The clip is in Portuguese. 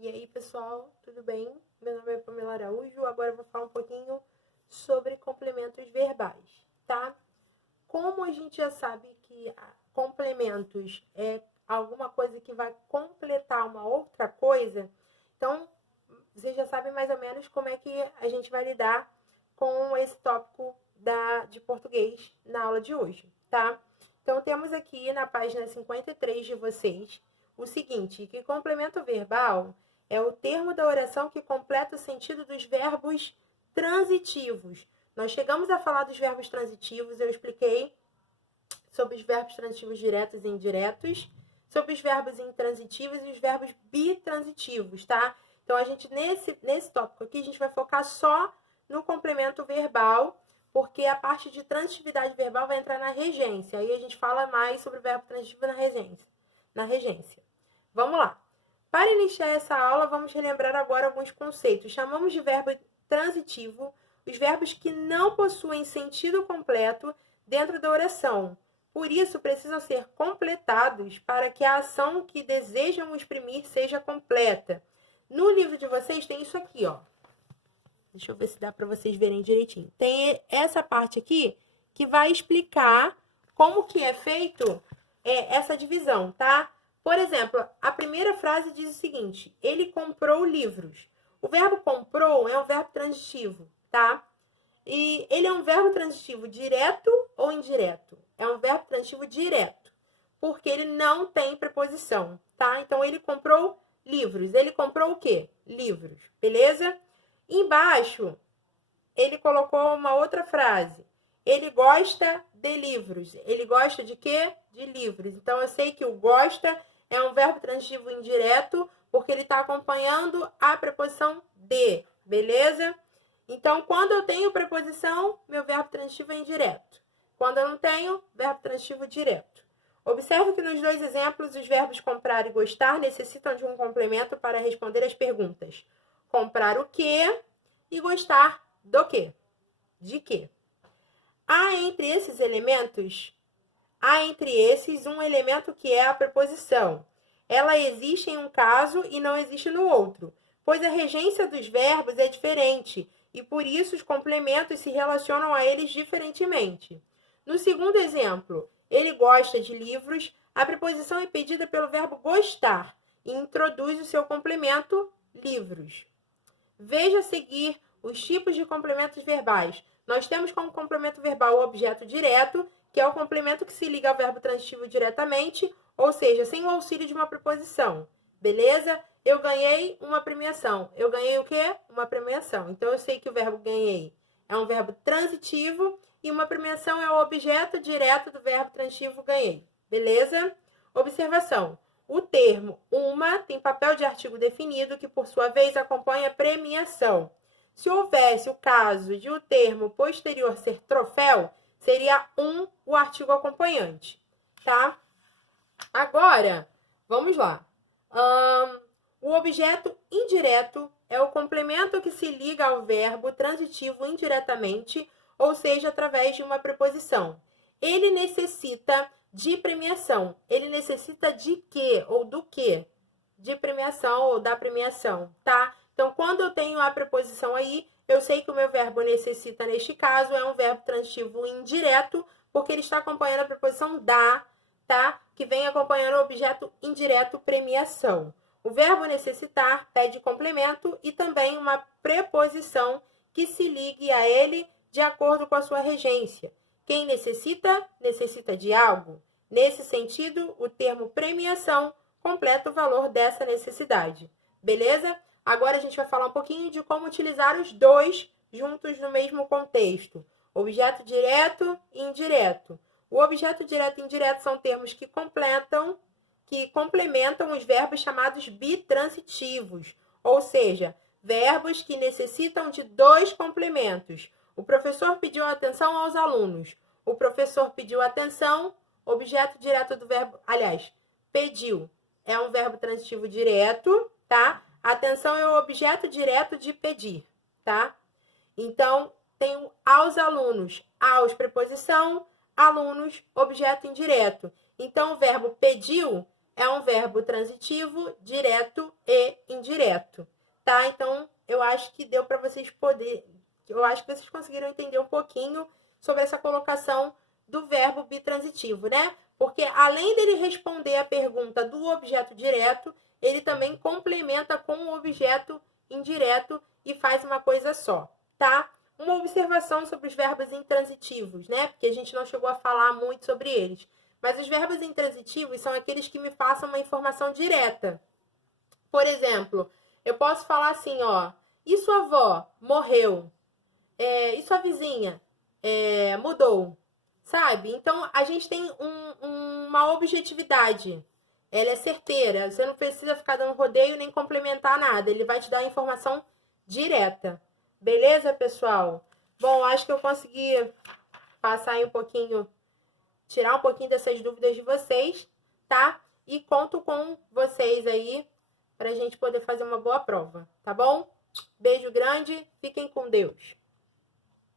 E aí, pessoal, tudo bem? Meu nome é Pamela Araújo. Agora eu vou falar um pouquinho sobre complementos verbais, tá? Como a gente já sabe que complementos é alguma coisa que vai completar uma outra coisa, então vocês já sabem mais ou menos como é que a gente vai lidar com esse tópico de português na aula de hoje, tá? Então, temos aqui na página 53 de vocês o seguinte, que complemento verbal é o termo da oração que completa o sentido dos verbos transitivos. Nós chegamos a falar dos verbos transitivos, eu expliquei sobre os verbos transitivos diretos e indiretos, sobre os verbos intransitivos e os verbos bitransitivos, tá? Então, a gente, nesse tópico aqui, a gente vai focar só no complemento verbal, porque a parte de transitividade verbal vai entrar na regência. Aí a gente fala mais sobre o verbo transitivo na regência. Vamos lá. Para iniciar essa aula, vamos relembrar agora alguns conceitos. Chamamos de verbo transitivo os verbos que não possuem sentido completo dentro da oração. Por isso, precisam ser completados para que a ação que desejam exprimir seja completa. No livro de vocês tem isso aqui, ó. Deixa eu ver se dá para vocês verem direitinho. Tem essa parte aqui que vai explicar como que é feito essa divisão, tá? Por exemplo, a primeira frase diz o seguinte: ele comprou livros. O verbo comprou é um verbo transitivo, tá? E ele é um verbo transitivo direto ou indireto? É um verbo transitivo direto, porque ele não tem preposição, tá? Então, ele comprou livros. Ele comprou o quê? Livros, beleza? Embaixo, ele colocou uma outra frase. Ele gosta de livros. Ele gosta de quê? De livros. Então, eu sei que o gosta é um verbo transitivo indireto, porque ele está acompanhando a preposição de, beleza? Então, quando eu tenho preposição, meu verbo transitivo é indireto. Quando eu não tenho, verbo transitivo direto. Observe que nos dois exemplos, os verbos comprar e gostar necessitam de um complemento para responder as perguntas. Comprar o quê e gostar do quê? De quê? Há entre esses um elemento que é a preposição. Ela existe em um caso e não existe no outro, pois a regência dos verbos é diferente e por isso os complementos se relacionam a eles diferentemente. No segundo exemplo, ele gosta de livros, a preposição é pedida pelo verbo gostar e introduz o seu complemento, livros. Veja a seguir os tipos de complementos verbais. Nós temos como complemento verbal o objeto direto, que é o complemento que se liga ao verbo transitivo diretamente, ou seja, sem o auxílio de uma preposição. Beleza? Eu ganhei uma premiação. Eu ganhei o quê? Uma premiação. Então, eu sei que o verbo ganhei é um verbo transitivo e uma premiação é o objeto direto do verbo transitivo ganhei. Beleza? Observação. O termo uma tem papel de artigo definido que, por sua vez, acompanha a premiação. Se houvesse o caso de o termo posterior ser troféu, seria o artigo acompanhante, tá? Agora, vamos lá. O objeto indireto é o complemento que se liga ao verbo transitivo indiretamente, ou seja, através de uma preposição. Ele necessita de premiação. Ele necessita de quê ou do quê? De premiação ou da premiação, tá? Então, quando eu tenho a preposição aí, eu sei que o meu verbo necessita, neste caso, é um verbo transitivo indireto, porque ele está acompanhando a preposição da, tá? Que vem acompanhando o objeto indireto premiação. O verbo necessitar pede complemento e também uma preposição que se ligue a ele de acordo com a sua regência. Quem necessita, necessita de algo. Nesse sentido, o termo premiação completa o valor dessa necessidade. Beleza? Agora a gente vai falar um pouquinho de como utilizar os dois juntos no mesmo contexto. Objeto direto e indireto. O objeto direto e indireto são termos que complementam os verbos chamados bitransitivos, ou seja, verbos que necessitam de dois complementos. O professor pediu atenção aos alunos. O professor pediu atenção, objeto direto do verbo, aliás, pediu. É um verbo transitivo direto, tá? Atenção é o objeto direto de pedir, tá? Então, tem aos alunos, aos preposição, alunos, objeto indireto. Então, o verbo pediu é um verbo transitivo, direto e indireto. direto, tá? Então, eu acho que deu para vocês eu acho que vocês conseguiram entender um pouquinho sobre essa colocação do verbo bitransitivo, né? Porque além dele responder a pergunta do objeto direto, ele também complementa com o objeto indireto e faz uma coisa só, tá? Uma observação sobre os verbos intransitivos, né? Porque a gente não chegou a falar muito sobre eles. Mas os verbos intransitivos são aqueles que me passam uma informação direta. Por exemplo, eu posso falar assim, ó, e sua avó morreu? E sua vizinha mudou? Sabe? Então, a gente tem uma objetividade. Ela é certeira. Você não precisa ficar dando rodeio nem complementar nada. Ele vai te dar a informação direta. Beleza, pessoal? Bom, acho que eu consegui passar aí um pouquinho, tirar um pouquinho dessas dúvidas de vocês, tá? E conto com vocês aí pra gente poder fazer uma boa prova, tá bom? Beijo grande, fiquem com Deus.